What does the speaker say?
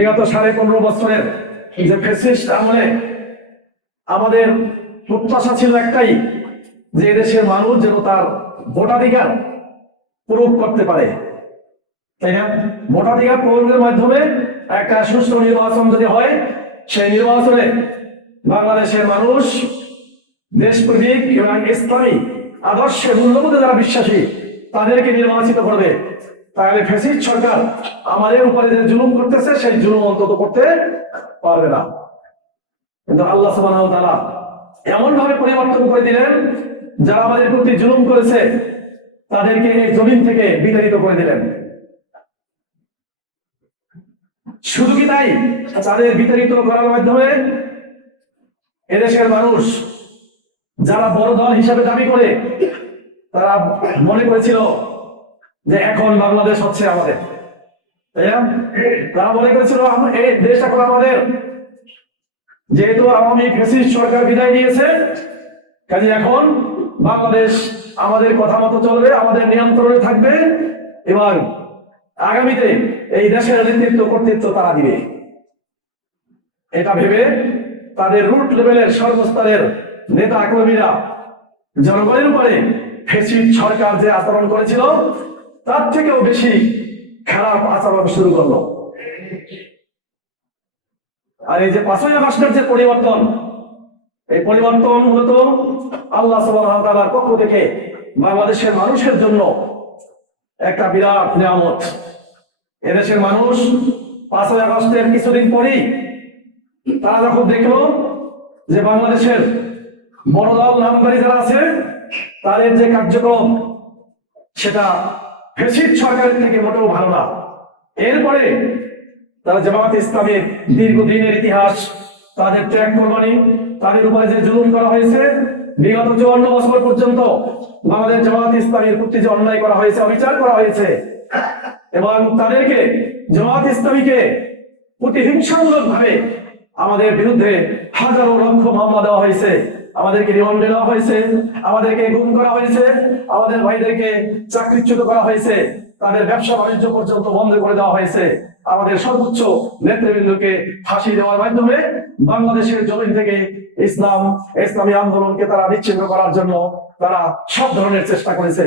বিগত সাড়ে পনেরো বছরের যে ফেসিস্ট আমলে আমাদের প্রত্যাশা ছিল একটাই, যে এদেশের মানুষ যেন তার ভোটাধিকার প্রয়োগ করতে পারে। তাই না? ভোটাধিকার প্রয়োগের মাধ্যমে একটা সুষ্ঠু নির্বাচন যদি হয়, সেই নির্বাচনে বাংলাদেশের মানুষ দেশপ্রেমিক এবং ইসলামী আদর্শে মূল্যবোধে যারা বিশ্বাসী, তাদেরকে নির্বাচিত করবে। তাহলে ফেসিস্ট সরকার আমাদের উপরে যে জুলুম করতেছে, সেই জুলুম অন্তত করতে পারবে না। কিন্তু আল্লাহ ওয়া এমন ভাবে পরিবর্তন করে দিলেন, যারা আমাদের প্রতি জুলুম করেছে, তাদেরকে এই জমিন থেকে বিতাড়িত করে দিলেন। শুধু কি তাই? তাদের বিতাড়িত করার মাধ্যমে এদেশের মানুষ, যারা বড় দল হিসাবে দাবি করে, তারা মনে করেছিল যে এখন বাংলাদেশ হচ্ছে আমাদের? তারা মনে করেছিল এই দেশ এখন আমাদের। যেহেতু আওয়ামী ফেসিস্ট সরকার বিদায় নিয়েছে, কাজে এখন বাংলাদেশ আমাদের কথা মতো চলবে, আমাদের নিয়ন্ত্রণে থাকবে, এবং আগামীতে এই দেশের নেতৃত্ব, কর্তৃত্ব তারা দিবে। এটা ভেবে তাদের রুট লেভেলের সর্বস্তরের নেতা কর্মীরা জনগণের উপরে ফেসিস্ট সরকার যে আচরণ করেছিল তার থেকেও বেশি খারাপ আচরণ শুরু করল। আর এই যে পাঁচই আগস্টের যে পরিবর্তন, এই পরিবর্তন মূলত আল্লাহ তাআলার পক্ষ থেকে বাংলাদেশের মানুষের জন্য একটা বিরাট নিয়ামত। এদেশের মানুষ পাঁচই আগস্টের কিছুদিন পরেই তারা যখন দেখল যে বাংলাদেশের বড় দল নামদারি যারা আছে, তাদের যে কার্যক্রম, সেটা ফেসিড সরকারের থেকে মোটেও ভালো না। এরপরে তারা জামাত ইসলামের দীর্ঘদিনের ইতিহাস, তাদের ত্যাগ কোরবানি, তাদের উপরে যে জুলুম করা হয়েছে, বিগত চুয়ান্ন বছর পর্যন্ত বাংলাদেশ জামাত ইসলামের প্রতি যে অন্যায় করা হয়েছে, অবিচার করা হয়েছে, এবং তাদেরকে জামাত ইসলামীকে প্রতিহিংসামূলক ভাবে আমাদের বিরুদ্ধে হাজারো লক্ষ মামলা দেওয়া হয়েছে। আমাদেরকে রিমান্ডে দেওয়া হয়েছে। আমাদেরকে গুম করা হয়েছে। আমাদের ভাইদেরকে চাকরিচ্যুত করা হয়েছে। তাদের ব্যবসা বাণিজ্য পর্যন্ত বন্ধ করে দেওয়া হয়েছে। আমাদের সর্বোচ্চ নেতৃবৃন্দকে ফাঁসি দেওয়ার মাধ্যমে বাংলাদেশের জমিন থেকে ইসলাম, ইসলামী আন্দোলনকে তারা বিচ্ছিন্ন করার জন্য তারা সব ধরনের চেষ্টা করেছে।